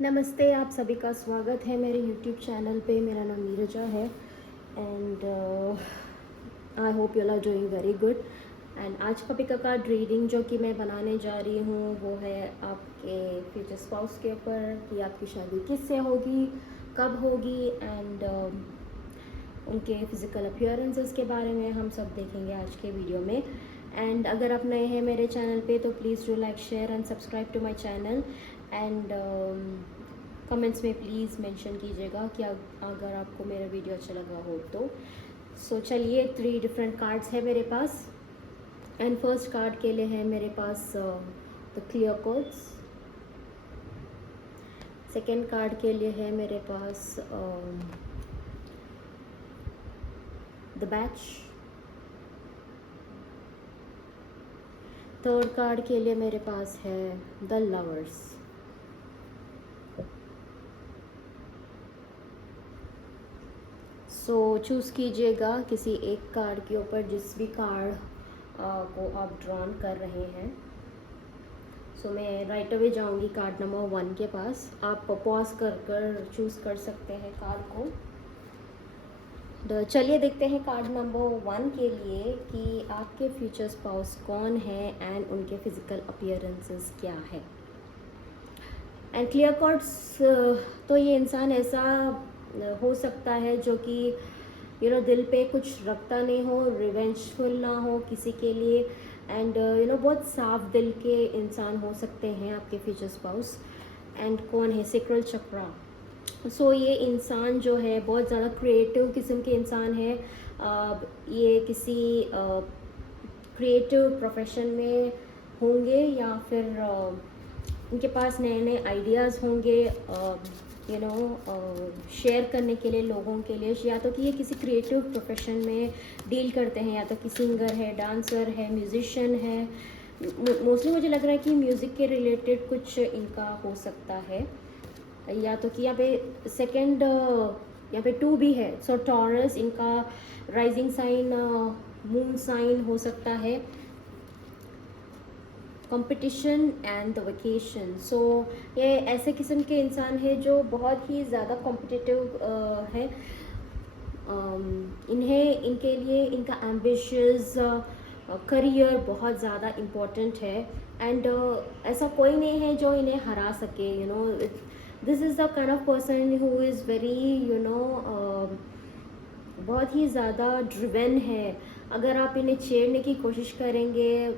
नमस्ते, आप सभी का स्वागत है मेरे यूट्यूब चैनल पे। मेरा नाम नीरजा है and I hope you are doing very good. And आज का पिक कार्ड रीडिंग जो कि मैं बनाने जा रही हूँ वो है आपके फ्यूचर स्पाउस के ऊपर कि आपकी शादी किससे होगी, कब होगी एंड उनके फिज़िकल अपीयरेंसेस के बारे में हम सब देखेंगे आज के वीडियो में। एंड अगर आप नए हैं मेरे चैनल पे तो please do like, share and subscribe to my channel and comments में प्लीज़ मेंशन कीजिएगा कि अगर आपको मेरा वीडियो अच्छा लगा हो तो। सो चलिए, 3 डिफरेंट कार्ड्स है मेरे पास। एंड फर्स्ट कार्ड के लिए है मेरे पास the clear codes. Second card के लिए है मेरे पास द बैच। थर्ड कार्ड के लिए मेरे पास है द लवर्स। सो चूज़ कीजिएगा किसी एक कार्ड के ऊपर, जिस भी कार्ड को आप ड्रॉन कर रहे हैं। सो मैं राइट अवे जाऊंगी कार्ड नंबर 1 के पास। आप पॉज कर चूज़ कर सकते हैं कार्ड को। चलिए देखते हैं कार्ड नंबर 1 के लिए कि आपके फ्यूचर स्पाउस कौन है एंड उनके फिजिकल अपीयरेंसेस क्या है। एंड क्लियर कार्ड्स, तो ये इंसान ऐसा हो सकता है जो कि दिल पे कुछ रखता नहीं हो, रिवेंजफुल ना हो किसी के लिए एंड बहुत साफ दिल के इंसान हो सकते हैं आपके फ्यूचर स्पाउस। एंड कौन है? सेक्रल चक्रा। सो ये इंसान जो है बहुत ज़्यादा क्रिएटिव किस्म के इंसान है। ये किसी क्रिएटिव प्रोफेशन में होंगे या फिर इनके पास नए नए आइडियाज़ होंगे शेयर करने के लिए लोगों के लिए, या तो कि ये किसी क्रिएटिव प्रोफेशन में डील करते हैं, या तो कि सिंगर है, डांसर है, म्यूजिशियन है। मोस्टली मुझे लग रहा है कि म्यूज़िक के रिलेटेड कुछ इनका हो सकता है, या तो कि यहाँ पे सेकंड यहाँ पे 2 भी है। सो टॉरस इनका राइजिंग साइन, मून साइन हो सकता है। Competition and the vacation. So ये ऐसे किस्म के इंसान है जो बहुत ही ज़्यादा कॉम्पिटिटिव है। इनके लिए इनका एम्बिशियस करियर बहुत ज़्यादा इम्पोर्टेंट है एंड ऐसा कोई नहीं है जो इन्हें हरा सके। This is the kind of person who is very बहुत ही ज़्यादा ड्रिवन है। अगर आप इन्हें छेड़ने की कोशिश करेंगे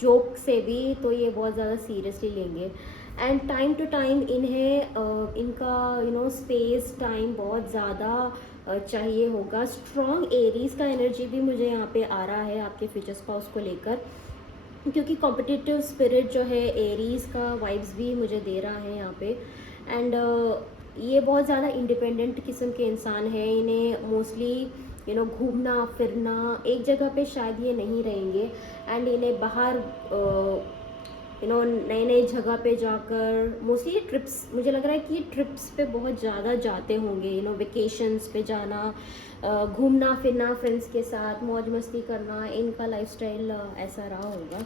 जोक से भी तो ये बहुत ज़्यादा सीरियसली लेंगे। एंड टाइम टू टाइम इन्हें इनका स्पेस टाइम बहुत ज़्यादा चाहिए होगा। स्ट्रॉन्ग एरीज का एनर्जी भी मुझे यहाँ पे आ रहा है आपके फ्यूचर स्पाउस को लेकर, क्योंकि कॉम्पिटिटिव स्पिरिट जो है एरीज का वाइब्स भी मुझे दे रहा है यहाँ पे। एंड ये बहुत ज़्यादा इंडिपेंडेंट किस्म के इंसान है। इन्हें मोस्टली घूमना फिरना, एक जगह पे शायद ये नहीं रहेंगे एंड इन्हें बाहर नए नए जगह पे जाकर, मोस्टली ट्रिप्स, मुझे लग रहा है कि ट्रिप्स पे बहुत ज़्यादा जाते होंगे। वेकेशंस पे जाना, घूमना फिरना, फ्रेंड्स के साथ मौज मस्ती करना, इनका लाइफस्टाइल ऐसा रहा होगा।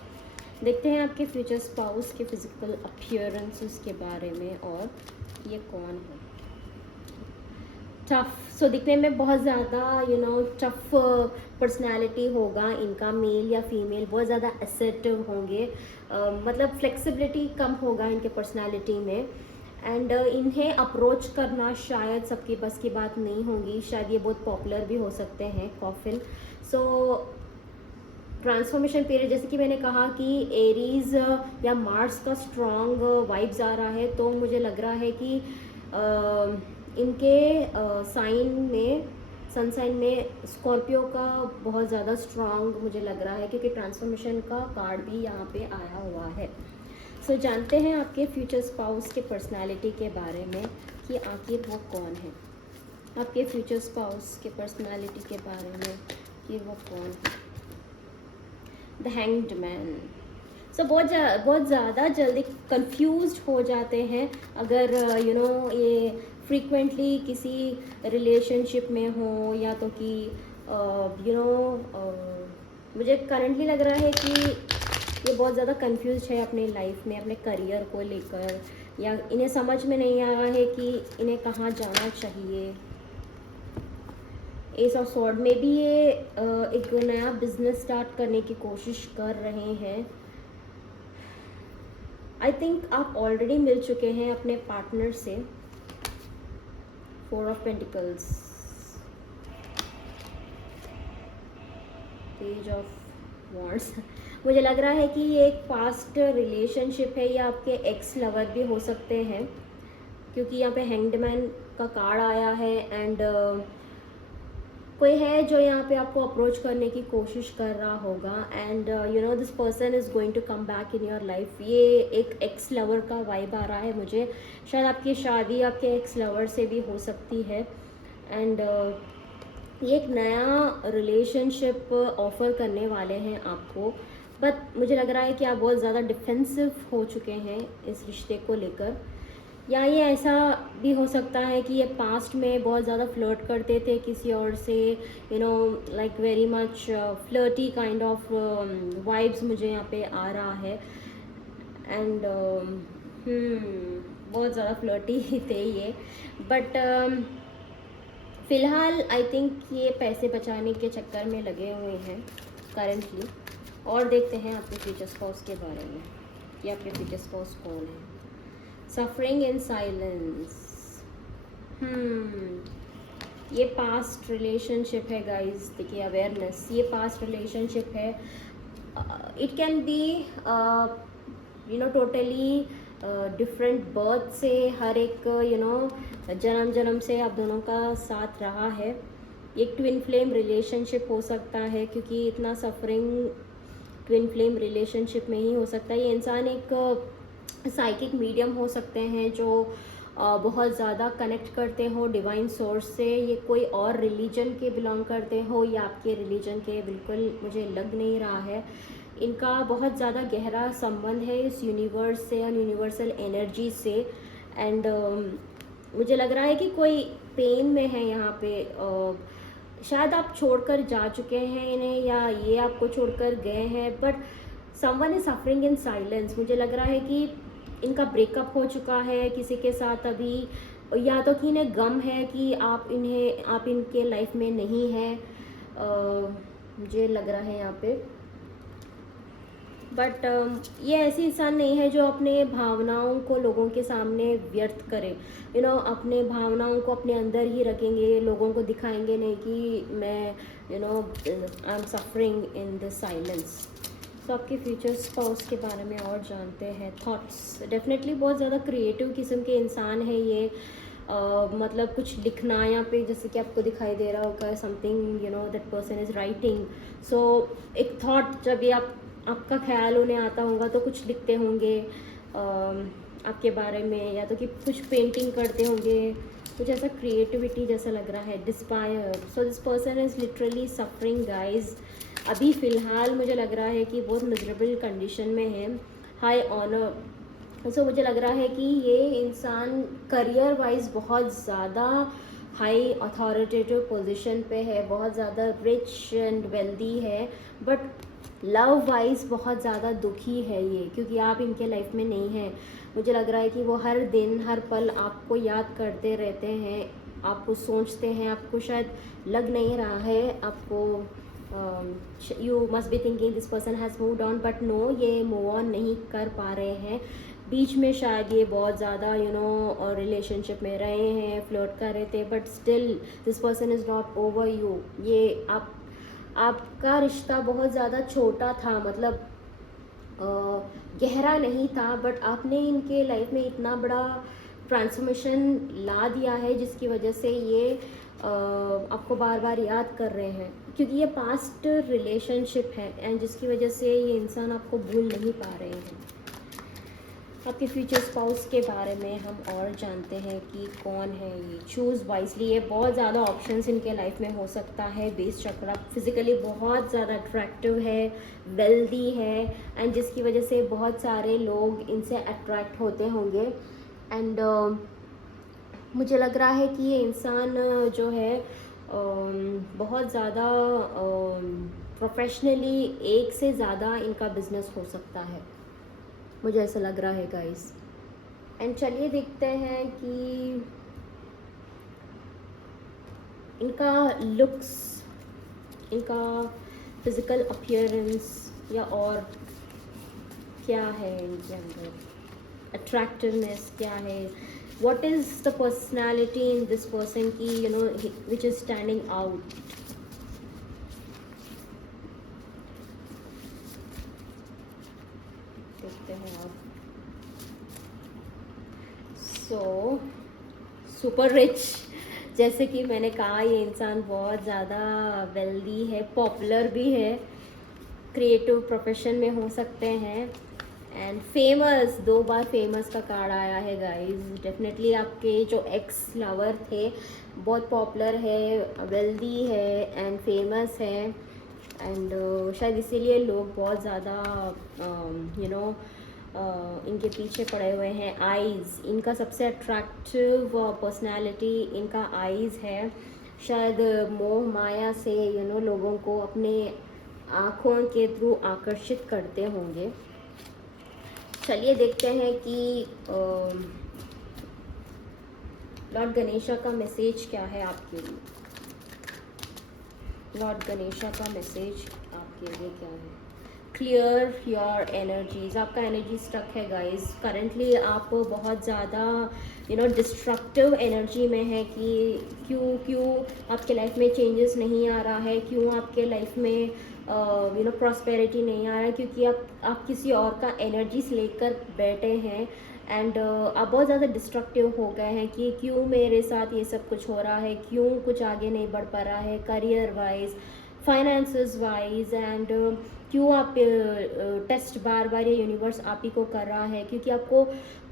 देखते हैं आपके फ्यूचर स्पाउस के फिजिकल अपीयरेंसेस के बारे में और ये कौन है। टफ। सो दिखने में बहुत ज़्यादा टफ पर्सनालिटी होगा इनका। मेल या फीमेल बहुत ज़्यादा असर्टिव होंगे, मतलब फ्लेक्सिबिलिटी कम होगा इनके पर्सनालिटी में। एंड इन्हें अप्रोच करना शायद सबकी बस की बात नहीं होगी। शायद ये बहुत पॉपुलर भी हो सकते हैं। कॉफिन। सो ट्रांसफॉर्मेशन पीरियड, जैसे कि मैंने कहा कि एरीज या मार्स का स्ट्रॉन्ग वाइब्स आ रहा है, तो मुझे लग रहा है कि इनके साइन में, सन साइन में स्कॉर्पियो का बहुत ज़्यादा स्ट्रॉन्ग मुझे लग रहा है, क्योंकि ट्रांसफॉर्मेशन का कार्ड भी यहाँ पे आया हुआ है। सो जानते हैं आपके फ्यूचर स्पाउस के पर्सनालिटी के बारे में कि आखिर वो कौन है। आपके फ्यूचर स्पाउस के पर्सनालिटी के बारे में कि वो कौन है। The hanged man. सो बहुत ज़्यादा जल्दी कंफ्यूज हो जाते हैं अगर ये फ्रीक्वेंटली किसी रिलेशनशिप में हो, या तो कि मुझे करंटली लग रहा है कि ये बहुत ज़्यादा कंफ्यूज है अपने लाइफ में, अपने करियर को लेकर, या इन्हें समझ में नहीं आ रहा है कि इन्हें कहाँ जाना चाहिए। एस ऑफ स्वॉर्ड में भी ये एक नया बिजनेस स्टार्ट करने की कोशिश कर रहे हैं। आई थिंक आप ऑलरेडी मिल चुके हैं अपने पार्टनर से। 4 of pentacles, page of wands. मुझे लग रहा है कि ये एक पास्ट रिलेशनशिप है, या आपके एक्स लवर भी हो सकते हैं, क्योंकि यहाँ पे हैंग्ड का कार्ड आया है। एंड कोई है जो यहाँ पे आपको अप्रोच करने की कोशिश कर रहा होगा। And you know this person is going to come back in your life. ये एक एक्स लवर का वाइब आ रहा है मुझे। शायद आपकी शादी आपके एक्स लवर से भी हो सकती है। एंड ये एक नया रिलेशनशिप ऑफ़र करने वाले हैं आपको, बट मुझे लग रहा है कि आप बहुत ज़्यादा डिफेंसिव हो चुके हैं इस रिश्ते को लेकर। या ये ऐसा भी हो सकता है कि ये पास्ट में बहुत ज़्यादा फ्लर्ट करते थे किसी और से, you know like very much flirty kind of vibes मुझे यहाँ पे आ रहा है। एंड बहुत ज़्यादा फ्लर्टी थे ये, बट फ़िलहाल आई थिंक ये पैसे बचाने के चक्कर में लगे हुए हैं करंटली। और देखते हैं आपके फ्यूचर स्पाउस के बारे में कि आपके फ्यूचर स्पाउस कौन है। सफरिंग इन साइलेंस, ये पास्ट रिलेशनशिप है गाइस। देखिए अवेयरनेस, ये पास्ट रिलेशनशिप है। It can be you know totally different birth से, हर एक यू नो जन्म जन्म से आप दोनों का साथ रहा है। एक ट्विन फ्लेम रिलेशनशिप हो सकता है, क्योंकि इतना सफरिंग ट्विन फ्लेम रिलेशनशिप में ही हो सकता है। ये इंसान एक साइकिक मीडियम हो सकते हैं जो बहुत ज़्यादा कनेक्ट करते हो डिवाइन सोर्स से। ये कोई और रिलीजन के बिलोंग करते हो या आपके रिलीजन के, बिल्कुल मुझे लग नहीं रहा है। इनका बहुत ज़्यादा गहरा संबंध है इस यूनिवर्स से और यूनिवर्सल एनर्जी से। एंड मुझे लग रहा है कि कोई पेन में है यहाँ पे। शायद आप छोड़कर जा चुके हैं इन्हें, या ये आपको छोड़कर गए हैं, but someone is suffering in silence. मुझे लग रहा है कि इनका ब्रेकअप हो चुका है किसी के साथ अभी, या तो कि इन्हें गम है कि आप इनके लाइफ में नहीं हैं। मुझे लग रहा है यहाँ पे, बट ये ऐसी इंसान नहीं है जो अपने भावनाओं को लोगों के सामने व्यर्थ करे। यू नो अपने भावनाओं को अपने अंदर ही रखेंगे, लोगों को दिखाएंगे नहीं कि मैं you know I am suffering in this silence. तो आपके फ्यूचर स्पाउस के बारे में और जानते हैं। थॉट्स, डेफिनेटली बहुत ज़्यादा क्रिएटिव किस्म के इंसान है ये। मतलब कुछ लिखना, यहाँ पे जैसे कि आपको दिखाई दे रहा होगा something, you know that person is writing. So एक थॉट जब ये आपका ख्याल उन्हें आता होगा तो कुछ लिखते होंगे आपके बारे में, या तो कि कुछ पेंटिंग करते होंगे, कुछ ऐसा क्रिएटिविटी जैसा लग रहा है। Despair, so this person is literally suffering guys. अभी फ़िलहाल मुझे लग रहा है कि बहुत मिजरेबल कंडीशन में है। हाई ऑनर, सो मुझे लग रहा है कि ये इंसान करियर वाइज बहुत ज़्यादा हाई अथॉरिटेटिव पोजीशन पे है, बहुत ज़्यादा रिच एंड वेल्दी है, बट लव वाइज बहुत ज़्यादा दुखी है ये, क्योंकि आप इनके लाइफ में नहीं हैं। मुझे लग रहा है कि वो हर दिन हर पल आपको याद करते रहते हैं, आपको सोचते हैं। आपको शायद लग नहीं रहा है, आपको you must be thinking this person has moved on, but no, ये मूव ऑन नहीं कर पा रहे हैं। बीच में शायद ये बहुत ज़्यादा यू नो रिलेशनशिप में रहे हैं, फ्लर्ट कर रहे थे, but still this person is not over you. ये आपका रिश्ता बहुत ज़्यादा छोटा था, मतलब गहरा नहीं था, बट आपने इनके लाइफ में इतना बड़ा ट्रांसफॉर्मेशन ला दिया है जिसकी वजह से ये आपको बार बार याद कर रहे हैं, क्योंकि ये पास्ट रिलेशनशिप है एंड जिसकी वजह से ये इंसान आपको भूल नहीं पा रहे हैं। आपके फ्यूचर स्पाउस के बारे में हम और जानते हैं कि कौन है ये। चूज़ वाइजली, ये बहुत ज़्यादा ऑप्शंस इनके लाइफ में हो सकता है। बेस चक्रा फिजिकली बहुत ज़्यादा अट्रैक्टिव है, वेल्दी है, एंड जिसकी वजह से बहुत सारे लोग इनसे अट्रैक्ट होते होंगे। एंड मुझे लग रहा है कि ये इंसान जो है बहुत ज़्यादा प्रोफेशनली एक से ज़्यादा इनका बिजनेस हो सकता है, मुझे ऐसा लग रहा है गाइस। एंड चलिए देखते हैं कि इनका लुक्स, इनका फिज़िकल अपीयरेंस या और क्या है इनके अंदर, अट्रैक्टिवनेस क्या है, what is the personality in this person की which is standing out। देखते हैं आप। सो सुपर रिच, जैसे कि मैंने कहा ये इंसान बहुत ज़्यादा वेल्दी है, पॉपुलर भी है, क्रिएटिव प्रोफेशन में हो सकते हैं, एंड फेमस, 2 बार फेमस का कार्ड आया है गाइस। डेफिनेटली आपके जो एक्स लवर थे बहुत पॉपुलर है, वेल्दी है एंड फेमस है, एंड शायद इसीलिए लोग बहुत ज़्यादा इनके पीछे पड़े हुए हैं। आईज़, इनका सबसे अट्रैक्टिव पर्सनालिटी इनका आईज़ है। शायद मोह माया से लोगों को अपने आँखों के थ्रू आकर्षित करते होंगे। चलिए देखते हैं कि लॉर्ड गणेशा का मैसेज क्या है आपके लिए। लॉर्ड गणेशा का मैसेज आपके लिए क्या है। क्लियर योर एनर्जीज, आपका एनर्जी स्टक है गाइस। करेंटली आप बहुत ज़्यादा डिस्ट्रक्टिव एनर्जी में है कि क्यों आपके लाइफ में चेंजेस नहीं आ रहा है, क्यों आपके लाइफ में प्रॉस्पेरिटी नहीं आ रहा है, क्योंकि आप किसी और का एनर्जीज लेकर बैठे हैं, एंड आप बहुत ज़्यादा डिस्ट्रक्टिव हो गए हैं कि क्यों मेरे साथ ये सब कुछ हो रहा है, क्यों कुछ आगे नहीं बढ़ पा रहा है career wise, finances wise, and क्यों आप टेस्ट बार बार ये यूनिवर्स आप ही को कर रहा है, क्योंकि आपको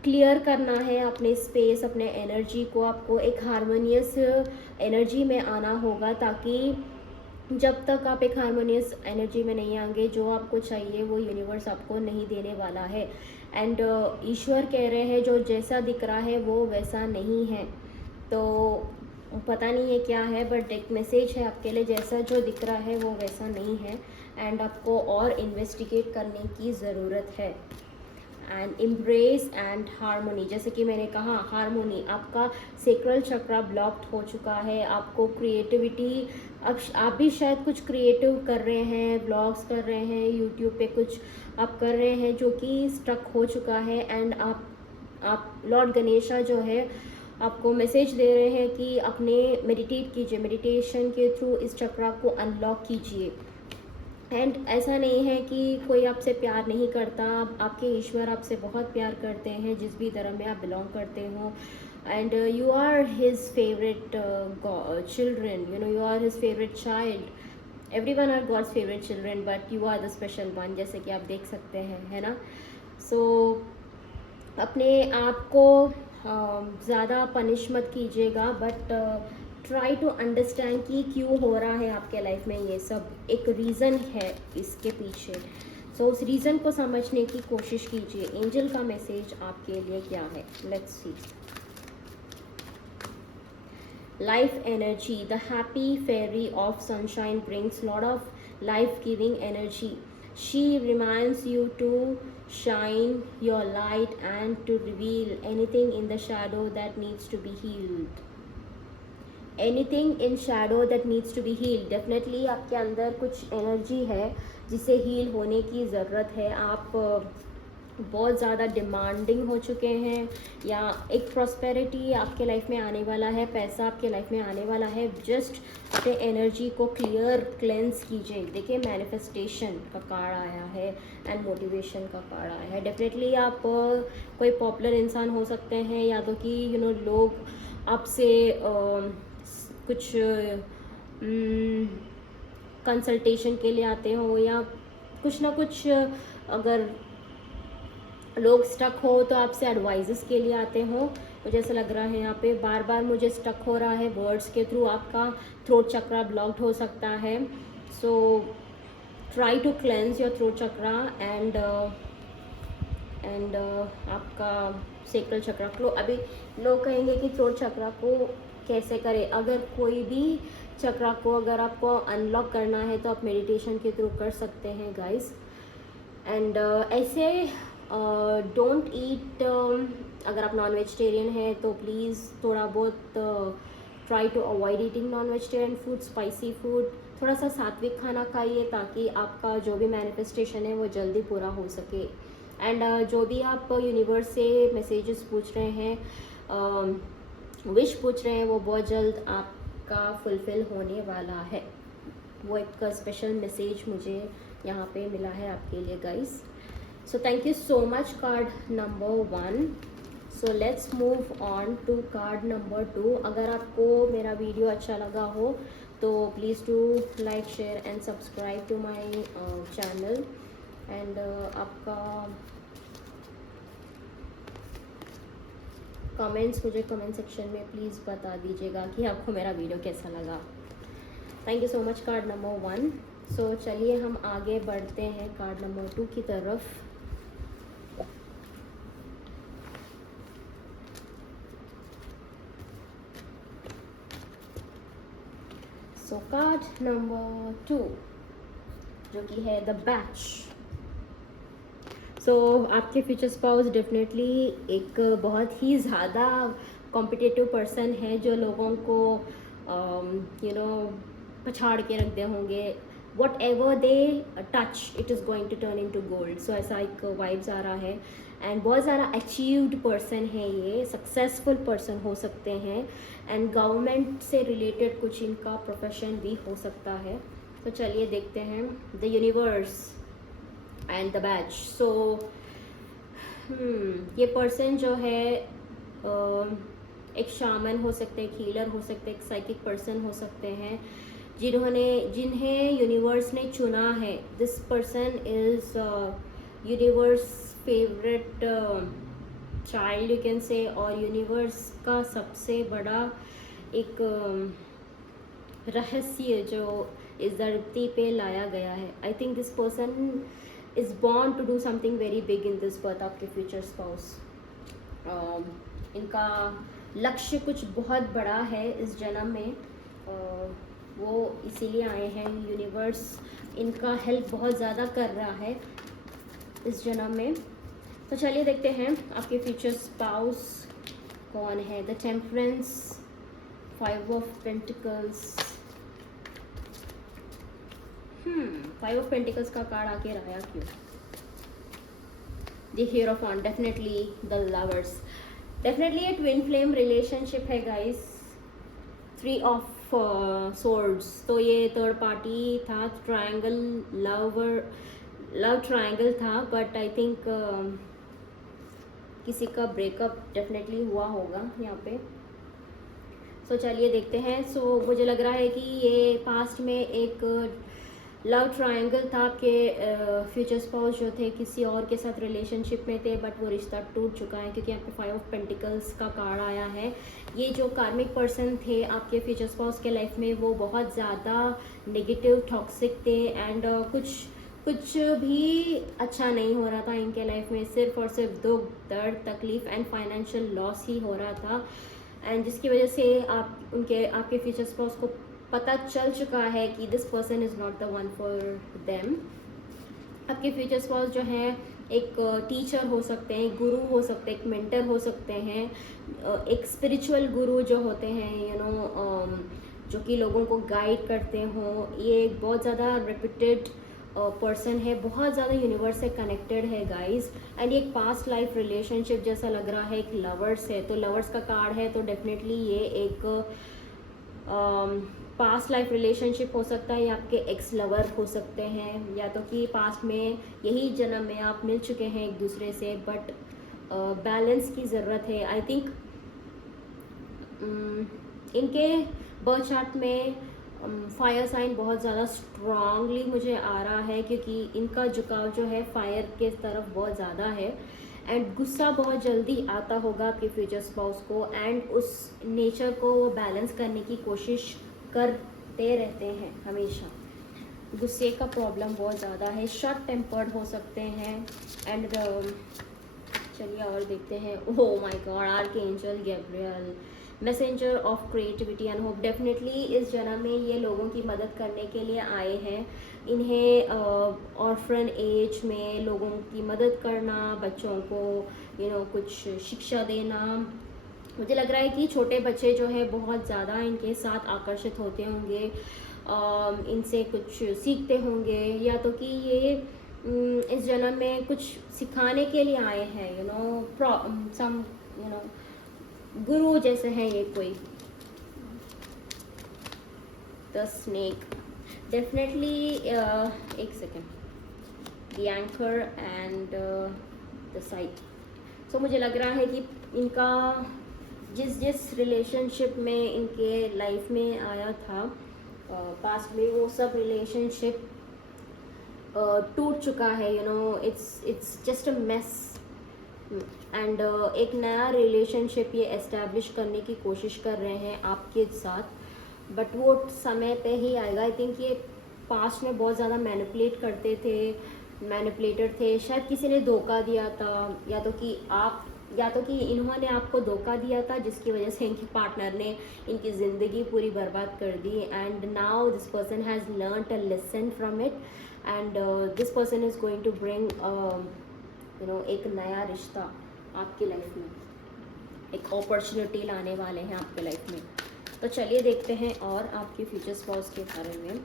क्लियर करना है अपने स्पेस, अपने एनर्जी को। आपको एक हारमोनियस एनर्जी में आना होगा, ताकि जब तक आप एक हारमोनियस एनर्जी में नहीं आएंगे, जो आपको चाहिए वो यूनिवर्स आपको नहीं देने वाला है। एंड ईश्वर कह रहे हैं जो जैसा दिख रहा है वो वैसा नहीं है, तो पता नहीं है क्या है, बट एक मैसेज है आपके लिए, जैसा जो दिख रहा है वो वैसा नहीं है, एंड आपको और इन्वेस्टिगेट करने की ज़रूरत है। एंड एम्ब्रेस एंड हारमोनी, जैसे कि मैंने कहा हारमोनी, आपका सेक्रल चक्रा ब्लॉक्ड हो चुका है। आपको क्रिएटिविटी, अब आप भी शायद कुछ क्रिएटिव कर रहे हैं, ब्लॉग्स कर रहे हैं, यूट्यूब पे कुछ आप कर रहे हैं जो कि स्टक हो चुका है, एंड आप लॉर्ड गणेशा जो है आपको मैसेज दे रहे हैं कि अपने मेडिटेट कीजिए, मेडिटेशन के थ्रू इस चक्रा को अनलॉक कीजिए। एंड ऐसा नहीं है कि कोई आपसे प्यार नहीं करता, आपके ईश्वर आपसे बहुत प्यार करते हैं, जिस भी धर्म में आप बिलोंग करते हो, and you are his favourite children, you are his favourite child. Everyone are God's favourite children, but you are the special one, जैसे कि आप देख सकते हैं, है ना। सो अपने आप को ज़्यादा पनिश मत कीजिएगा, बट ट्राई टू अंडरस्टैंड कि क्यों हो रहा है आपके लाइफ में ये सब, एक रीज़न है इसके पीछे। सो उस रीज़न को समझने की कोशिश कीजिए। एंजल का मैसेज आपके लिए क्या है, let's see. Life energy, the happy fairy of sunshine brings lot of life giving energy. She reminds you to shine your light and to reveal anything in the shadow that needs to be healed. Anything in shadow that needs to be healed. Definitely आपके अंदर कुछ energy है जिसे heal होने की ज़रूरत है। आप बहुत ज़्यादा डिमांडिंग हो चुके हैं, या एक प्रॉस्पेरिटी आपके लाइफ में आने वाला है, पैसा आपके लाइफ में आने वाला है। जस्ट अपने एनर्जी को क्लियर क्लेंस कीजिए। देखिए मैनिफेस्टेशन का कार्ड आया है एंड मोटिवेशन का कार्ड आया है। डेफिनेटली आप कोई पॉपुलर इंसान हो सकते हैं, या तो कि लोग आपसे कुछ कंसल्टेशन के लिए आते हो, या कुछ ना कुछ, अगर लोग स्टक हो तो आपसे एडवाइजेस के लिए आते हो। मुझे ऐसा लग रहा है यहाँ पे बार बार मुझे स्टक हो रहा है वर्ड्स के थ्रू, आपका थ्रोट चक्रा ब्लॉक्ड हो सकता है। So try to cleanse your throat chakra, and आपका सेक्रल चक्रा को। अभी लोग कहेंगे कि थ्रोट चक्रा को कैसे करें। अगर कोई भी चक्रा को अगर आपको अनलॉक करना है तो आप मेडिटेशन के थ्रू कर सकते हैं गाइस। एंड ऐसे डोंट ईट, अगर आप नॉन वेजिटेरियन हैं तो प्लीज़ थोड़ा बहुत try to avoid eating non vegetarian food, spicy food, थोड़ा सा सात्विक खाना खाइए ताकि आपका जो भी मैनिफेस्टेशन है वो जल्दी पूरा हो सके। एंड जो भी आप यूनिवर्स से मैसेजेस पूछ रहे हैं, विश पूछ रहे हैं, वो बहुत जल्द आपका फुलफ़िल होने वाला है। वो एक स्पेशल मैसेज मुझे यहाँ पे मिला है आपके लिए guys. So thank you so much card number 1। So let's move on to card number 2। अगर आपको मेरा वीडियो अच्छा लगा हो तो please do like, share and subscribe to my channel. And आपका कमेंट्स मुझे कमेंट सेक्शन में प्लीज़ बता दीजिएगा कि आपको मेरा वीडियो कैसा लगा। Thank you so much card number 1। So चलिए हम आगे बढ़ते हैं कार्ड नंबर 2 की तरफ। सो कार्ड नंबर 2 जो कि है द बैच। सो आपके फ्यूचर स्पाउस डेफिनेटली एक बहुत ही ज़्यादा कॉम्पिटिटिव पर्सन है जो लोगों को पछाड़ के रख दे होंगे। Whatever they touch it is going to turn into gold. So ऐसा एक वाइब्स आ रहा है। एंड बहुत ज़्यादा अचीव्ड पर्सन है, ये सक्सेसफुल पर्सन हो सकते हैं। एंड गवर्नमेंट से रिलेटेड कुछ इनका प्रोफेशन भी हो सकता है। तो चलिए देखते हैं the universe and the batch. So ये पर्सन जो है एक शामन हो सकते हैं, हीलर हो सकते हैं, एक साइकिक पर्सन हो सकते हैं जिन्हें यूनिवर्स ने चुना है। This person is universe favourite child you can say, और यूनिवर्स का सबसे बड़ा एक रहस्य जो इस धरती पे लाया गया है। I think this person is born to do something very big in this birth. आपके फ्यूचर स्पाउस इनका लक्ष्य कुछ बहुत बड़ा है इस जन्म में। वो इसीलिए आए हैं। यूनिवर्स इनका हेल्प बहुत ज़्यादा कर रहा है इस जन्म में। तो चलिए देखते हैं आपके फ्यूचर स्पाउस कौन है। The temperance, 5 of pentacles. 5 of pentacles का कार्ड आके रहा क्यों? The hierophant, definitely the lovers, definitely ये ट्विन फ्लेम रिलेशनशिप है गाइस। 3 ऑफ सोर्ड्स, तो ये थर्ड पार्टी था, ट्रायंगल लव ट्रायंगल था। बट आई थिंक किसी का ब्रेकअप डेफिनेटली हुआ होगा यहाँ पे। सो चलिए देखते हैं। सो मुझे लग रहा है कि ये पास्ट में एक लव ट्रायंगल था। आपके फ्यूचर स्पाउस जो थे किसी और के साथ रिलेशनशिप में थे, बट वो रिश्ता टूट चुका है क्योंकि यहाँ पे 5 ऑफ पेंटिकल्स का कार्ड आया है। ये जो कार्मिक पर्सन थे आपके फ्यूचर स्पाउस के लाइफ में, वो बहुत ज़्यादा नेगेटिव, टॉक्सिक थे। एंड कुछ भी अच्छा नहीं हो रहा था इनके लाइफ में। सिर्फ और सिर्फ दुख, दर्द, तकलीफ एंड फाइनेंशियल लॉस ही हो रहा था। एंड जिसकी वजह से आपके फ्यूचर स्पाउस को पता चल चुका है कि this person is not the one for them. आपके फ्यूचर स्पाउस जो है एक टीचर हो सकते हैं, एक गुरु हो सकते हैं, एक मेंटर हो सकते हैं, एक स्पिरिचुअल गुरु जो होते हैं जो कि लोगों को गाइड करते हों। ये एक बहुत ज़्यादा रेप्यूटेड पर्सन है, बहुत ज़्यादा यूनिवर्स से कनेक्टेड है गाइस। एंड ये एक पास्ट लाइफ रिलेशनशिप जैसा लग रहा है, एक लवर्स है। तो लवर्स का कार्ड है, तो डेफिनेटली ये एक पास्ट लाइफ रिलेशनशिप हो सकता है, या आपके एक्स लवर हो सकते हैं, या तो कि पास्ट में यही जन्म में आप मिल चुके हैं एक दूसरे से। बट बैलेंस की ज़रूरत है। आई थिंक इनके बर्थ चार्ट में फायर साइन बहुत ज़्यादा स्ट्रांगली मुझे आ रहा है, क्योंकि इनका झुकाव जो है फायर के तरफ बहुत ज़्यादा है। एंड गुस्सा बहुत जल्दी आता होगा आपके फ्यूचर स्पाउस को, एंड उस नेचर को वो बैलेंस करने की कोशिश करते रहते हैं हमेशा। गुस्से का प्रॉब्लम बहुत ज़्यादा है, शॉर्ट टेम्पर्ड हो सकते हैं। एंड चलिए और देखते हैं। ओह my God, archangel Gabriel, messenger of creativity and hope. Definitely इस जन्म में ये लोगों की मदद करने के लिए आए हैं। इन्हें ऑर्फन एज में लोगों की मदद करना, बच्चों को कुछ शिक्षा देना। मुझे लग रहा है कि छोटे बच्चे जो है बहुत ज़्यादा इनके साथ आकर्षित होते होंगे, इनसे कुछ सीखते होंगे, या तो कि ये इस जन्म में कुछ सिखाने के लिए आए हैं, सम गुरु जैसे हैं ये कोई। द स्नेक, डेफिनेटली एक second, the anchor and the site. So मुझे लग रहा है कि इनका जिस रिलेशनशिप में इनके लाइफ में आया था पास्ट में, वो सब रिलेशनशिप टूट चुका है। It's just a mess, and एक नया रिलेशनशिप ये एस्टैब्लिश करने की कोशिश कर रहे हैं आपके साथ, बट वो समय पे ही आएगा। आई थिंक ये पास्ट में बहुत ज़्यादा मैनिपुलेट करते थे, मैनिपुलेटर थे, शायद किसी ने धोखा दिया था, या तो कि इन्होंने आपको धोखा दिया था, जिसकी वजह से इनके पार्टनर ने इनकी ज़िंदगी पूरी बर्बाद कर दी। And now this person has learned a lesson from it, and this person is going to bring एक नया रिश्ता आपकी लाइफ में, एक अपॉर्चुनिटी लाने वाले हैं आपके लाइफ में। तो चलिए देखते हैं और आपके फ्यूचर स्पाउस के बारे में।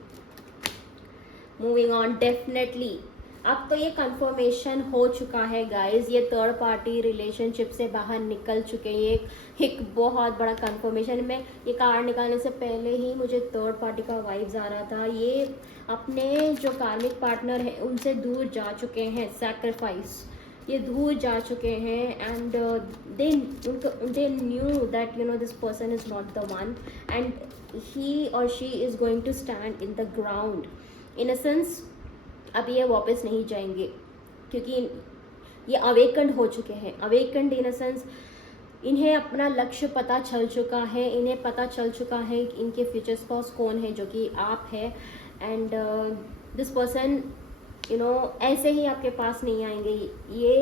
मूविंग ऑन, डेफिनेटली अब तो ये कंफर्मेशन हो चुका है गाइस, ये थर्ड पार्टी रिलेशनशिप से बाहर निकल चुके हैं। ये एक बहुत बड़ा कंफर्मेशन। में ये कार्ड निकालने से पहले ही मुझे थर्ड पार्टी का वाइब्स आ रहा था। ये अपने जो कार्मिक पार्टनर हैं उनसे दूर जा चुके हैं, सैक्रिफाइस, ये दूर जा चुके हैं, and they knew that this person is not the one, and he or she is going to stand in the ground. In a sense अब ये वापस नहीं जाएंगे, क्योंकि ये अवेकन्ड हो चुके हैं। अवेकन्ड इन अ सेंस, इन्हें अपना लक्ष्य पता चल चुका है, इन्हें पता चल चुका है कि इनके फ्यूचर स्पाउस कौन है, जो कि आप है। एंड दिस पर्सन ऐसे ही आपके पास नहीं आएंगे। ये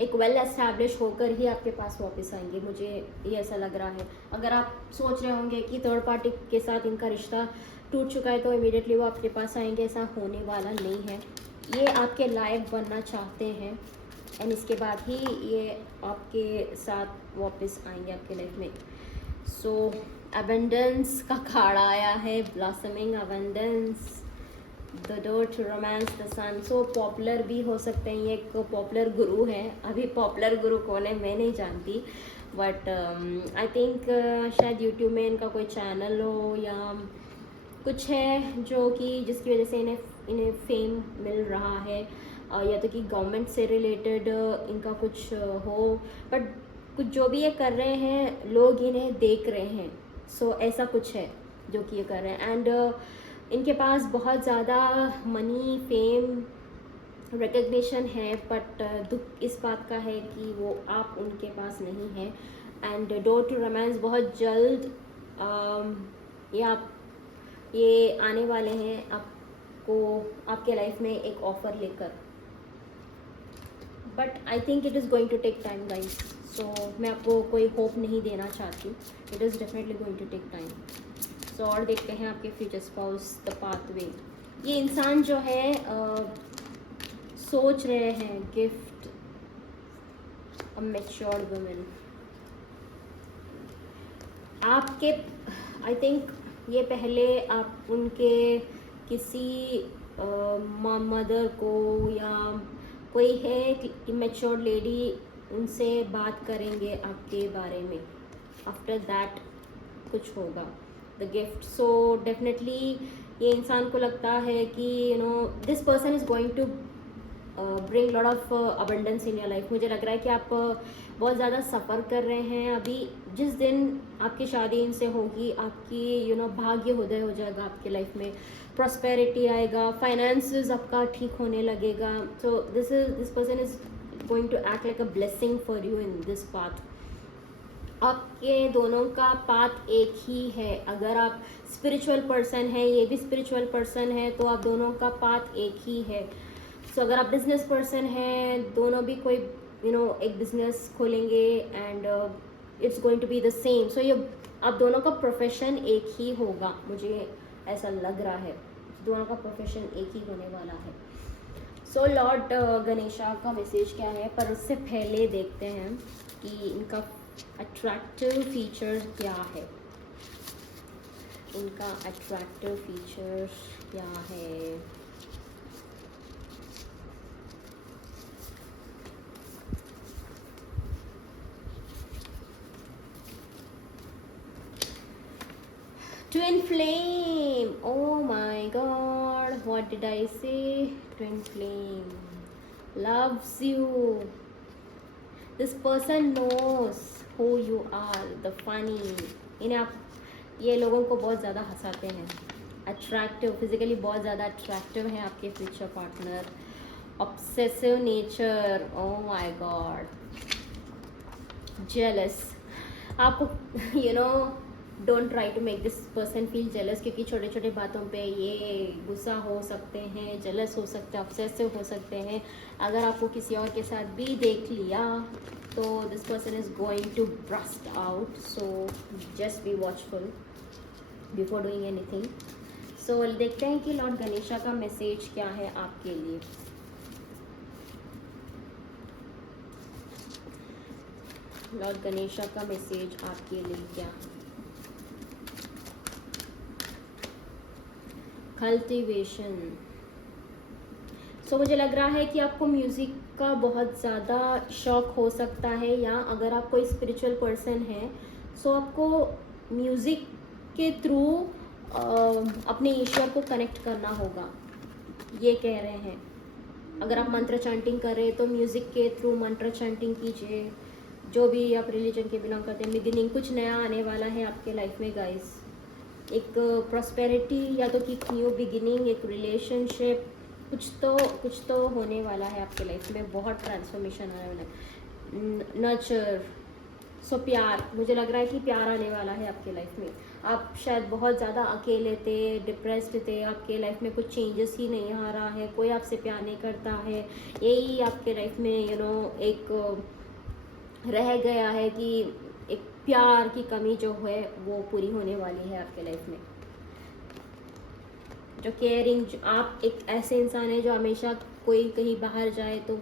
एक वेल एस्टैब्लिश होकर ही आपके पास वापस आएंगे, मुझे ये ऐसा लग रहा है। अगर आप सोच रहे होंगे कि थर्ड पार्टी के साथ इनका रिश्ता टूट चुका है तो इमीडिएटली वो आपके पास आएंगे, ऐसा होने वाला नहीं है। ये आपके लायक बनना चाहते हैं, एंड इसके बाद ही ये आपके साथ वापस आएंगे आपके लाइफ में। सो अबंडेंस का कार्ड आया है, blossoming abundance, the door to romance, the sun. So popular भी हो सकते हैं, ये एक पॉपुलर गुरु है। अभी पॉपुलर गुरु कौन है मैं नहीं जानती, बट आई थिंक शायद यूट्यूब में इनका कोई चैनल हो या कुछ है जो कि जिसकी वजह से इन्हें फेम मिल रहा है, या तो कि गवर्नमेंट से रिलेटेड इनका कुछ हो, बट कुछ जो भी ये कर रहे हैं लोग इन्हें देख रहे हैं। सो ऐसा कुछ है जो कि ये कर रहे हैं, एंड इनके पास बहुत ज़्यादा मनी, फेम, रिकग्निशन है, बट दुख इस बात का है कि वो आप उनके पास नहीं है। एंड डोर टू रोमांस, बहुत जल्द ये आने वाले हैं आपको आपके लाइफ में एक ऑफ़र लेकर, but I think it is going to take time guys. So मैं आपको कोई होप नहीं देना चाहती, it is definitely going to take time. So और देखते हैं आपके फ्यूचर स्पाउस, द पाथवे। ये इंसान जो है सोच रहे हैं गिफ्ट अ मैच्योर्ड वुमेन आपके। आई थिंक ये पहले आप उनके किसी मदर को या कोई है मैच्योर्ड लेडी, उनसे बात करेंगे आपके बारे में। आफ्टर दैट कुछ होगा, द गिफ्ट। सो डेफिनेटली ये इंसान को लगता है कि this person is going to bring lot of abundance in your life. मुझे लग रहा है कि आप बहुत ज़्यादा सफ़र कर रहे हैं अभी। जिस दिन आपकी शादी इनसे होगी, आपकी भाग्य उदय हो जाएगा आपके लाइफ में, प्रॉस्पेरिटी आएगा, फाइनेंसेस आपका ठीक होने लगेगा। So this person is going to act like a blessing for you in this path. आपके दोनों का पाथ एक ही है। अगर आप स्पिरिचुअल पर्सन है, ये भी स्पिरिचुअल पर्सन है, तो आप दोनों का पाथ एक ही है। सो अगर आप बिजनेस पर्सन हैं, दोनों भी कोई एक बिजनेस खोलेंगे and it's going to be the same, so ये आप दोनों का प्रोफेशन एक ही होगा, मुझे ऐसा लग रहा है, दोनों का प्रोफेशन एक ही होने वाला है। सो लॉर्ड गणेशा का मैसेज क्या है, पर उससे पहले देखते हैं कि इनका अट्रैक्टिव फीचर क्या है, इनका अट्रैक्टिव फीचर क्या है। Twin flame, oh my god, what did I say? Twin flame loves you. This person knows who you are, the funny. इन्हें आप, ये लोगों को बहुत ज़्यादा हंसाते हैं। अट्रैक्टिव, फिजिकली बहुत ज़्यादा अट्रैक्टिव है आपके future partner. Obsessive nature, oh my God. Jealous, आपको don't try to make this person feel jealous, क्योंकि छोटे छोटे बातों पे ये गुस्सा हो सकते हैं, जेलस हो सकते हैं, ऑब्सेसिव हो सकते हैं। अगर आपको किसी और के साथ भी देख लिया तो this person is going to burst out, so just be watchful before doing anything. So देखते हैं कि लॉर्ड गणेशा का मैसेज क्या है आपके लिए। लॉर्ड गणेशा का मैसेज आपके लिए क्या है। कल्टिवेशन, सो मुझे लग रहा है कि आपको म्यूज़िक का बहुत ज़्यादा शौक हो सकता है, या अगर आप कोई स्पिरिचुअल पर्सन है सो आपको म्यूज़िक के थ्रू अपने ईश्वर को कनेक्ट करना होगा, ये कह रहे हैं। अगर आप मंत्र चैंटिंग कर रहे हैं तो म्यूज़िक के थ्रू मंत्र चैंटिंग कीजिए, जो भी आप रिलीजन के बिलोंग करते हैं। बिगिनिंग, कुछ नया आने वाला है आपके लाइफ में गाइस, एक प्रॉस्पेरिटी, या तो कि न्यू बिगिनिंग, एक रिलेशनशिप, कुछ तो होने वाला है आपके लाइफ में, बहुत ट्रांसफॉर्मेशन आने वाला है। नर्चर, सो प्यार, मुझे लग रहा है कि प्यार आने वाला है आपके लाइफ में। आप शायद बहुत ज़्यादा अकेले थे, डिप्रेस्ड थे, आपके लाइफ में कुछ चेंजेस ही नहीं आ रहा है, कोई आपसे प्यार नहीं करता है, यही आपके लाइफ में एक रह गया है कि एक प्यार की कमी जो है वो पूरी होने वाली है आपके लाइफ में। जो केयरिंग, आप एक ऐसे इंसान है जो हमेशा कोई कहीं बाहर जाए तो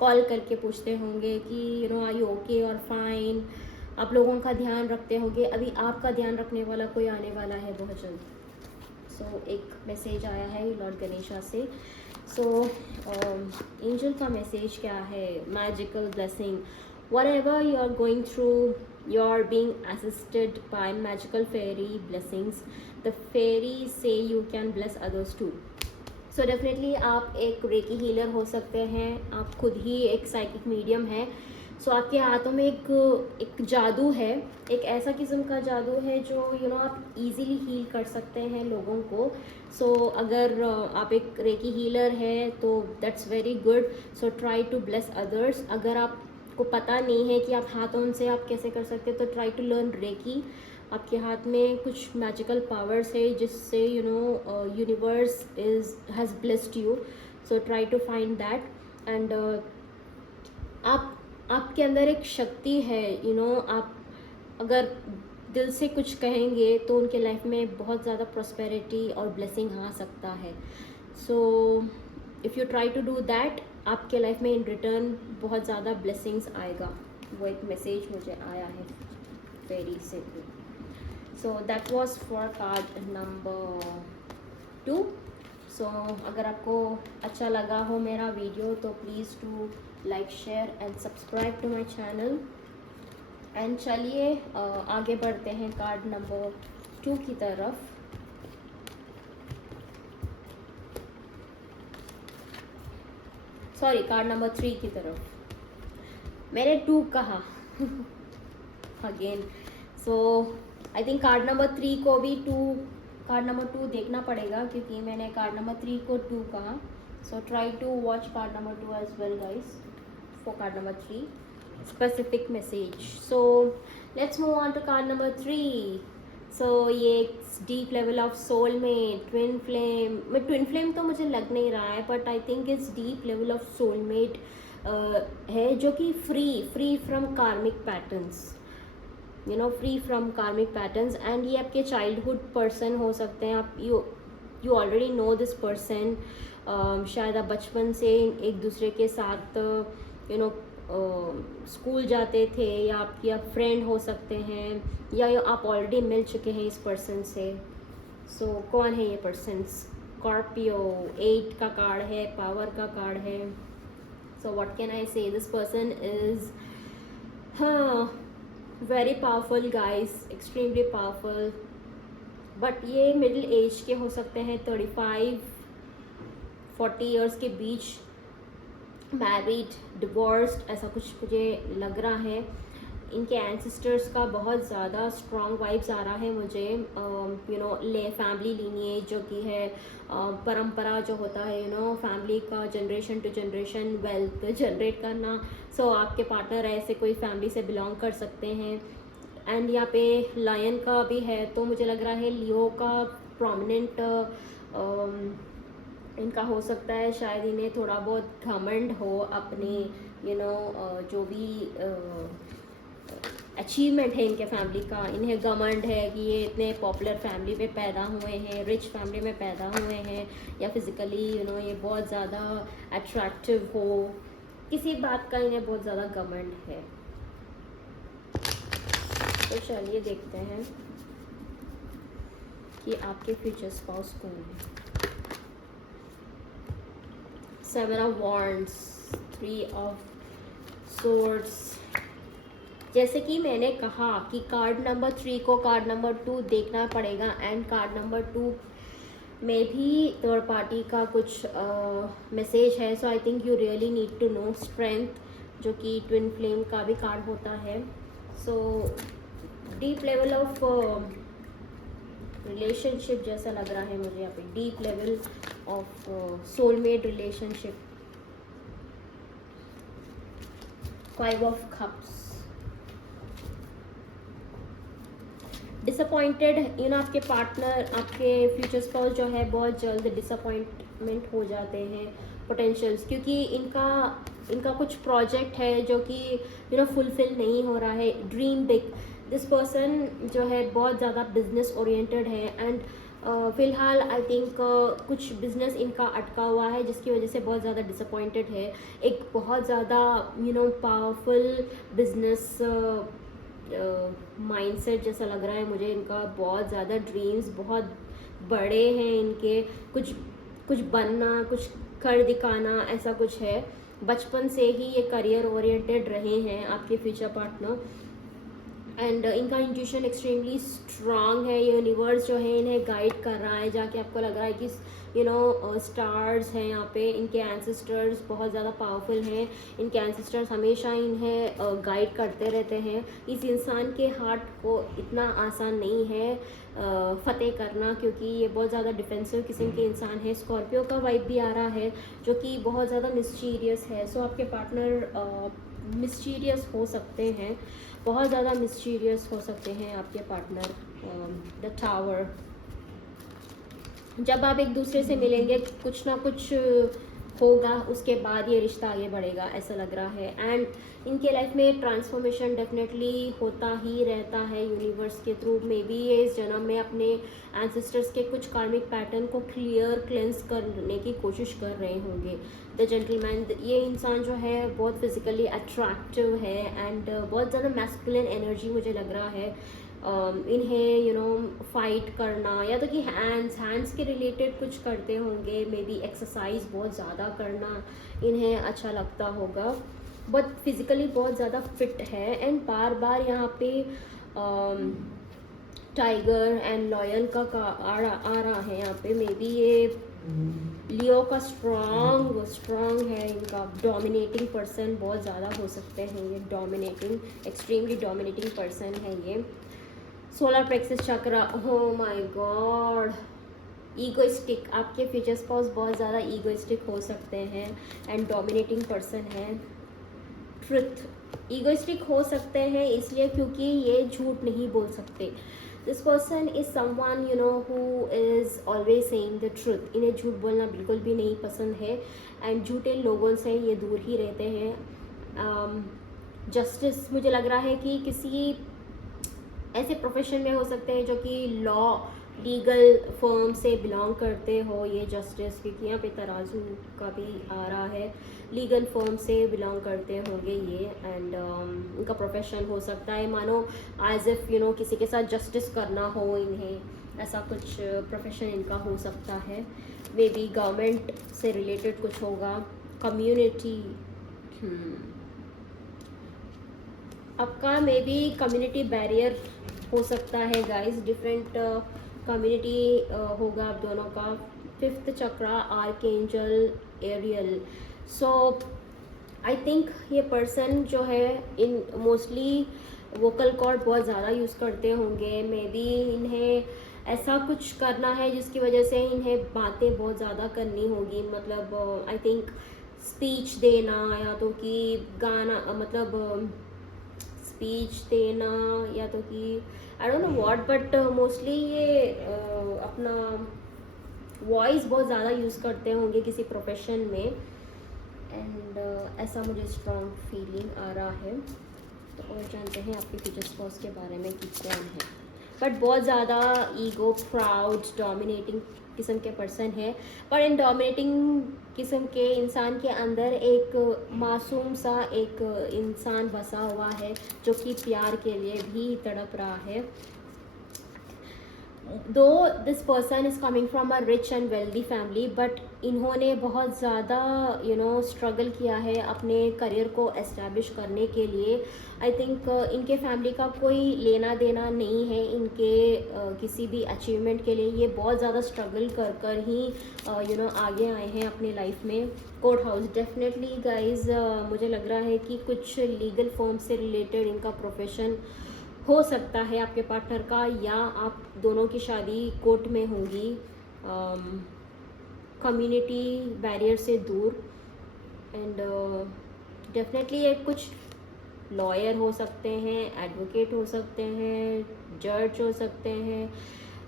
कॉल करके पूछते होंगे कि आर यू ओके और फाइन, आप लोगों का ध्यान रखते होंगे। अभी आपका ध्यान रखने वाला कोई आने वाला है बहुत जल्द। सो एक मैसेज आया है लॉर्ड गणेशा से। सो एंजल का मैसेज क्या है, magical blessing, whatever you are going through, you are being assisted by magical fairy blessings. The fairies say you can bless others too. So definitely आप एक रेकी हीलर हो सकते हैं, आप खुद ही एक साइकिक मीडियम है। सो आपके हाथों में एक जादू है, एक ऐसा किस्म का जादू है जो आप इजीली हील कर सकते हैं लोगों को। सो अगर आप एक रेकी हीलर है तो that's very good. So try to bless others. अगर आप को पता नहीं है कि आप हाथों से आप कैसे कर सकते हैं तो ट्राई टू लर्न रेकी। आपके हाथ में कुछ मैजिकल पावर्स है जिससे universe has blessed you, so try to find that. And आपके अंदर एक शक्ति है, आप अगर दिल से कुछ कहेंगे तो उनके लाइफ में बहुत ज़्यादा प्रॉस्पेरिटी और ब्लेसिंग आ सकता है। So if you try to do that, आपके लाइफ में इन रिटर्न बहुत ज़्यादा ब्लेसिंग्स आएगा। वो एक मैसेज मुझे आया है फेरी से भी। So that was for card number 2। So अगर आपको अच्छा लगा हो मेरा वीडियो तो please to like, share and subscribe to my channel. And चलिए आगे बढ़ते हैं कार्ड नंबर 2 की तरफ। सॉरी, कार्ड नंबर 3 की तरफ। मैंने 2 कहा again. So I think card number 3 को भी कार्ड नंबर 2 देखना पड़ेगा, क्योंकि मैंने कार्ड नंबर 3 को 2 कहा। So try to watch card number 2 as well guys for card number 3 specific message. So let's move on to card number 3. सो ये deep level of soul में ट्विन फ्लेम तो मुझे लग नहीं रहा है, but I think it's deep level of soulmate है, जो कि फ्री फ्रॉम कार्मिक पैटर्न्स, फ्री फ्रॉम कार्मिक पैटर्न्स। एंड ये आपके चाइल्डहुड पर्सन हो सकते हैं। आप you already know this person. शायद आप बचपन से एक दूसरे के साथ स्कूल जाते थे, या आपकी आप फ्रेंड हो सकते हैं, या आप ऑलरेडी मिल चुके हैं इस पर्सन से। सो कौन है ये पर्सन? स्कॉर्पियो, 8 का कार्ड है, पावर का कार्ड है। सो व्हाट कैन आई से? This person is very powerful guys, extremely powerful. But ये मिडिल एज के हो सकते हैं, 35-40 ईयर्स के बीच, मैरिड, डिवोर्स्ड, ऐसा कुछ मुझे लग रहा है। इनके एंसेस्टर्स का बहुत ज़्यादा स्ट्रॉन्ग वाइब्स आ रहा है मुझे। फैमिली लीनिएज जो कि है, परंपरा जो होता है, फैमिली का generation to generation wealth generate करना। सो आपके पार्टनर ऐसे कोई फैमिली से बिलोंग कर सकते हैं। एंड यहाँ पे लायन का भी है, तो मुझे लग रहा है लियो का प्रोमिनेंट इनका हो सकता है। शायद इन्हें थोड़ा बहुत घमंड हो अपने जो भी अचीवमेंट है इनके फैमिली का, इन्हें घमंड है कि ये इतने पॉपुलर फैमिली में पैदा हुए हैं, रिच फैमिली में पैदा हुए हैं, या फिज़िकली ये बहुत ज़्यादा अट्रैक्टिव हो, किसी बात का इन्हें बहुत ज़्यादा घमंड है। तो चलिए देखते हैं कि आपके फ्यूचर स्पाउस कौन है। 7 ऑफ वॉन्ड्स, 3 ऑफ सोर्ड्स। जैसे कि मैंने कहा कि कार्ड नंबर 3 को कार्ड नंबर 2 देखना पड़ेगा, एंड कार्ड नंबर 2 में भी थर्ड पार्टी का कुछ मैसेज है। So I think you really need to know strength, जो कि ट्विन फ्लेम का भी कार्ड होता है। So deep level of relationship जैसा लग रहा है मुझे यहाँ पे, deep level of soulmate relationship. 5 of cups, disappointed. आपके पार्टनर, आपके फ्यूचर स्पाउस जो है, बहुत जल्द डिसअपॉइंटमेंट हो जाते हैं पोटेंशियल्स, क्योंकि इनका कुछ प्रोजेक्ट है जो कि फुलफिल नहीं हो रहा है। Dream big. दिस पर्सन जो है बहुत ज़्यादा बिजनेस ओरिएंटेड है, एंड फ़िलहाल आई थिंक कुछ बिजनेस इनका अटका हुआ है, जिसकी वजह से बहुत ज़्यादा डिसअपॉइंटेड है। एक बहुत ज़्यादा पावरफुल बिजनेस माइंडसेट जैसा लग रहा है मुझे इनका। बहुत ज़्यादा ड्रीम्स बहुत बड़े हैं इनके, कुछ बनना, कुछ कर दिखाना, ऐसा कुछ है। बचपन से ही ये करियर ओरिएंटेड रहे हैं आपके फ्यूचर पार्टनर, एंड इनका इंट्यूशन एक्सट्रीमली स्ट्रांग है। ये यूनिवर्स जो है इन्हें गाइड कर रहा है, जाके आपको लग रहा है कि स्टार्स हैं यहाँ पे। इनके एंसेस्टर्स बहुत ज़्यादा पावरफुल हैं, इनके एंसेस्टर्स हमेशा इन्हें गाइड करते रहते हैं। इस इंसान के हार्ट को इतना आसान नहीं है फतेह करना, क्योंकि ये बहुत ज़्यादा डिफेंसिव किस्म के इंसान है। स्कॉर्पियो का वाइब भी आ रहा है, जो कि बहुत ज़्यादा मिस्टीरियस है। सो आपके पार्टनर मिस्टीरियस हो सकते हैं, बहुत ज़्यादा मिस्टीरियस हो सकते हैं आपके पार्टनर। The tower. जब आप एक दूसरे से मिलेंगे, कुछ ना कुछ होगा, उसके बाद ये रिश्ता आगे बढ़ेगा, ऐसा लग रहा है। एंड इनके लाइफ में ट्रांसफॉर्मेशन डेफिनेटली होता ही रहता है यूनिवर्स के थ्रू। मे बी ये इस जन्म में अपने एंसेस्टर्स के कुछ कार्मिक पैटर्न को क्लेंस करने की कोशिश कर रहे होंगे। द जेंटलमैन, ये इंसान जो है बहुत फिजिकली अट्रैक्टिव है, एंड बहुत ज़्यादा मैस्कुलिन एनर्जी मुझे लग रहा है। इन्हें फाइट करना, या तो कि हैंड्स के रिलेटेड कुछ करते होंगे, मे बी एक्सरसाइज बहुत ज़्यादा करना इन्हें अच्छा लगता होगा। बट फिज़िकली बहुत ज़्यादा फिट है, एंड बार बार यहाँ पे टाइगर एंड लॉयन का आ रहा है यहाँ पे। मे बी ये लियो का स्ट्रॉन्ग है, इनका डोमिनेटिंग पर्सन बहुत ज़्यादा हो सकते हैं ये। डोमिनेटिंग, एक्सट्रीमली डोमिनेटिंग पर्सन है ये। सोलर प्लेक्सस चक्र, ओह माय गॉड। ईगोइस्टिक, आपके फ्यूचर स्पाउस बहुत ज़्यादा ईगोइस्टिक हो सकते हैं, एंड डोमिनेटिंग पर्सन है। ट्रुथ, ईगोइस्टिक हो सकते हैं इसलिए क्योंकि ये झूठ नहीं बोल सकते। This person is someone you know who is always saying the truth. इन्हें झूठ बोलना बिल्कुल भी नहीं पसंद है एंड झूठे लोगों से ये दूर ही रहते हैं। जस्टिस मुझे लग रहा है कि किसी ऐसे प्रोफेशन में हो सकते हैं जो कि लॉ लीगल फर्म से बिलोंग करते हो ये जस्टिस, क्योंकि यहाँ पे तराजू का भी आ रहा है, लीगल फर्म से बिलोंग करते होंगे ये एंड इनका प्रोफेशन हो सकता है मानो एज इफ़ यू नो किसी के साथ जस्टिस करना हो इन्हें, ऐसा कुछ प्रोफेशन इनका हो सकता है। मे बी गवर्नमेंट से रिलेटेड कुछ होगा, कम्युनिटी आपका मे बी कम्युनिटी बैरियर हो सकता है गाइस, डिफरेंट कम्युनिटी होगा आप दोनों का। Fifth chakra archangel Ariel. So I think ये पर्सन जो है इन मोस्टली वोकल कॉर्ड बहुत ज़्यादा यूज़ करते होंगे। मे बी इन्हें ऐसा कुछ करना है जिसकी वजह से इन्हें बातें बहुत ज़्यादा करनी होगी, मतलब आई थिंक स्पीच देना या तो कि गाना, मतलब स्पीच देना या तो कि I don't know what, but mostly ये अपना वॉइस बहुत ज़्यादा यूज़ करते होंगे किसी प्रोफेशन में एंड ऐसा मुझे स्ट्रॉन्ग फीलिंग आ रहा है। तो और जानते हैं आपके फ्यूचर स्पाउस के बारे में कि कौन है। बट बहुत ज़्यादा ईगो, प्राउड, डोमिनेटिंग किस्म के पर्सन है, पर इन डोमिनेटिंग किस्म के इंसान के अंदर एक मासूम सा एक इंसान बसा हुआ है जो कि प्यार के लिए भी तड़प रहा है। दो this person is coming from a rich and wealthy family, but इन्होंने बहुत ज़्यादा यू नो स्ट्रगल किया है अपने करियर को एस्टैब्लिश करने के लिए। आई थिंक इनके फैमिली का कोई लेना देना नहीं है इनके किसी भी अचीवमेंट के लिए। ये बहुत ज़्यादा स्ट्रगल कर कर ही यू नो आगे आए हैं अपने लाइफ में। कोर्ट हाउस डेफिनेटली गाइज, मुझे लग रहा है कि कुछ लीगल फॉर्म से रिलेटेड इनका प्रोफेशन हो सकता है आपके पार्टनर का, या आप दोनों की शादी कोर्ट में होगी, कम्युनिटी बैरियर से दूर। एंड डेफिनेटली ये कुछ लॉयर हो सकते हैं, एडवोकेट हो सकते हैं, जज हो सकते हैं,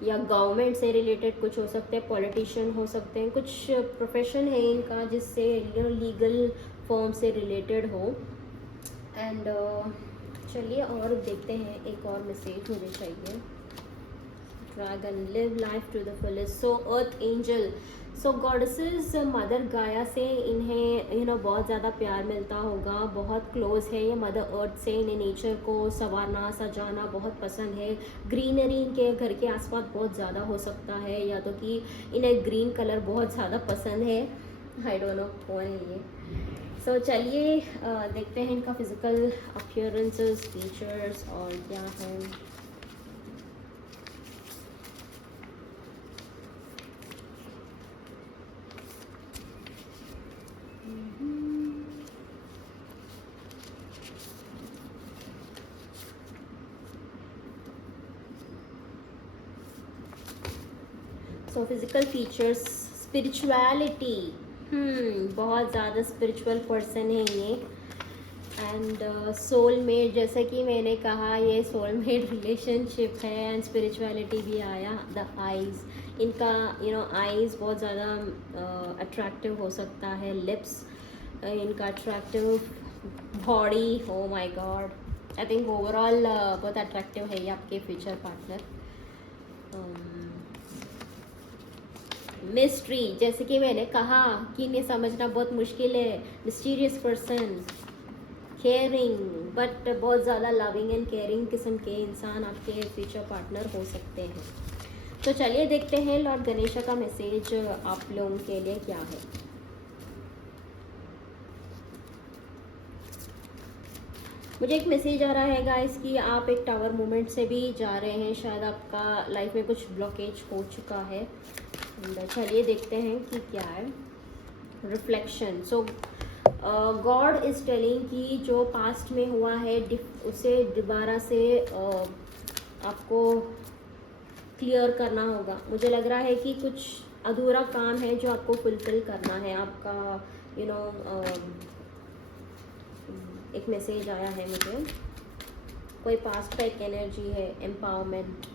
या गवर्नमेंट से रिलेटेड कुछ हो सकते हैं, पॉलिटिशियन हो सकते हैं। कुछ प्रोफेशन है इनका जिससे लीगल फॉर्म से रिलेटेड हो। एंड चलिए और देखते हैं, एक और मैसेज मुझे चाहिए। Dragon, live life to the fullest. So earth angel, so goddesses mother Gaia से इन्हें यू नो बहुत ज़्यादा प्यार मिलता होगा, बहुत क्लोज है ये मदर अर्थ से। इन्हें नेचर को संवारना सजाना बहुत पसंद है। ग्रीनरी इनके घर के आसपास बहुत ज़्यादा हो सकता है, या तो कि इन्हें ग्रीन कलर बहुत ज़्यादा पसंद है। आई डोंट नो कौन है ये। सो चलिए देखते हैं इनका फिजिकल अपीयरेंसेस, फीचर्स और क्या है। सो फिजिकल फीचर्स, स्पिरिचुअलिटी, बहुत ज़्यादा स्पिरिचुअल पर्सन है ये। एंड सोलमेट, जैसे कि मैंने कहा ये सोलमेट रिलेशनशिप है। एंड स्पिरिचुअलिटी भी आया। द आइज़, इनका यू नो आइज़ बहुत ज़्यादा अट्रैक्टिव हो सकता है। लिप्स इनका attractive, body, oh my God, I think overall बहुत अट्रैक्टिव है ये आपके फ्यूचर पार्टनर। मिस्ट्री, जैसे कि मैंने कहा कि इन्हें समझना बहुत मुश्किल है। मिस्टीरियस पर्सन, केयरिंग, बट बहुत ज़्यादा लविंग एंड केयरिंग किस्म के इंसान आपके फ्यूचर पार्टनर हो सकते हैं। तो चलिए देखते हैं लॉर्ड गणेशा का मैसेज आप लोगों के लिए क्या है। मुझे एक मैसेज आ रहा है गाइस कि आप एक टावर मूवमेंट से भी जा रहे हैं, शायद आपका लाइफ में कुछ ब्लॉकेज हो चुका है। चलिए देखते हैं कि क्या है। Reflection, so God is telling कि जो पास्ट में हुआ है उसे दोबारा से आपको क्लियर करना होगा। मुझे लग रहा है कि कुछ अधूरा काम है जो आपको फुलफिल करना है आपका, यू नो एक मैसेज आया है मुझे, कोई पास्ट का एक एनर्जी है, एम्पावरमेंट,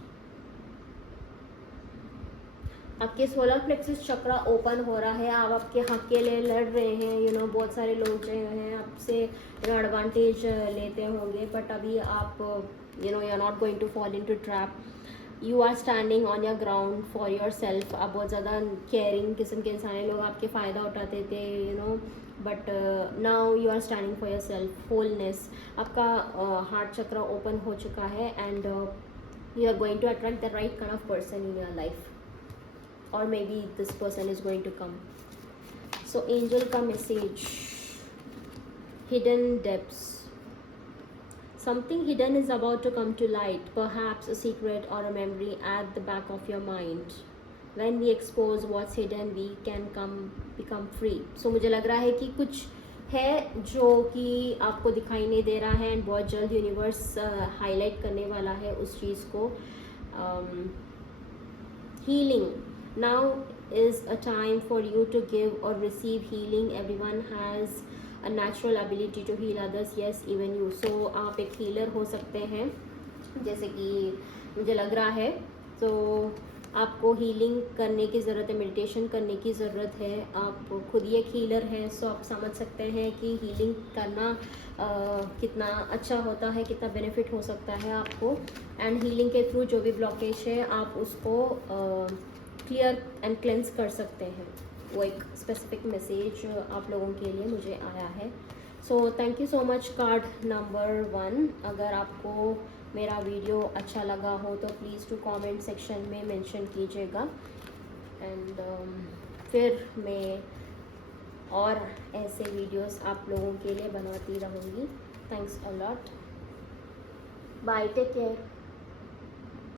आपके सोलर प्लेक्सस चक्रा ओपन हो रहा है, आप आपके हक के लिए लड़ रहे हैं, यू नो बहुत सारे लोग जो हैं आपसे एडवांटेज लेते होंगे, बट अभी आप you know you are not going to fall into trap, you are standing on your ground for yourself. आप बहुत ज़्यादा केयरिंग किस्म के इंसान हैं, लोग आपके फ़ायदा उठाते थे, you know, but now you are standing for yourself, wholeness. आपका हार्ट चक्रा ओपन हो चुका है and you are going to attract the right kind of person in your life, or maybe this person is going to come. So angel ka message, hidden depths, something hidden is about to come to light, perhaps a secret or a memory at the back of your mind. When we expose what's hidden we can become free. So मुझे लग रहा है कि कुछ है जो कि आपको दिखाई नहीं दे रहा है एंड बहुत जल्द यूनिवर्स हाईलाइट करने वाला है उस चीज़ को. Healing. Now is a time for you to give or receive healing. Everyone has a natural ability to heal others. Yes, even you. So आप एक healer हो सकते हैं, जैसे कि मुझे लग रहा है. तो आपको हीलिंग करने की ज़रूरत है, मेडिटेशन करने की ज़रूरत है. आप खुद ही एक हीलर हैं, सो आप समझ सकते हैं कि हीलिंग करना कितना अच्छा होता है, कितना बेनिफिट हो सकता है आपको. एंड हीलिंग के थ्रू जो भी ब्लॉकेज है आप उसको क्लियर एंड क्लेंस कर सकते हैं. वो एक स्पेसिफिक मैसेज आप लोगों के लिए मुझे आया है. सो thank you so much card number 1. अगर आपको मेरा वीडियो अच्छा लगा हो तो प्लीज़ टू कमेंट सेक्शन में मेंशन कीजिएगा एंड फिर मैं और ऐसे वीडियोस आप लोगों के लिए बनाती रहूँगी. Thanks a lot. Bye, take care.